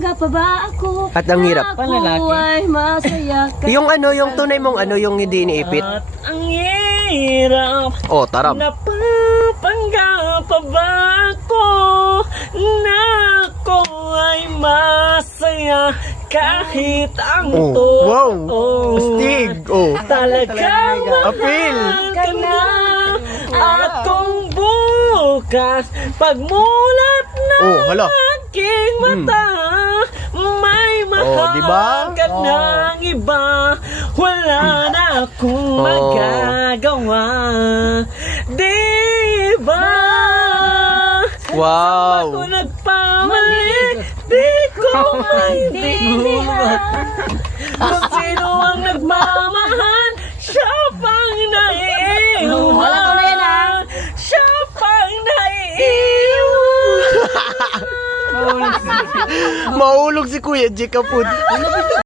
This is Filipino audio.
Nagpapanggap pa ba ako? At ang hirap. Ako ay masaya ka. Yung ano, yung tunay mong ano, yung hindi iniipit. At ang hirap. Oh, taram. Napapanggap pa ba ako na ako ay masaya kahit ang Oh, to. wow. Oh, Astig. Oh. talagang Apil. mahal ka na. At kung bukas pagmulat na Oh, hala. aking mata, may mahal diba? ka ng iba, wala na akong magagawa. Diba? Wow. Ako nagpamali, di ko maintindihan. Kung sino ang nagmamahal, siya pang naiiwan. Siya pang naiiwan. Maulog si Kuya J. Kaput.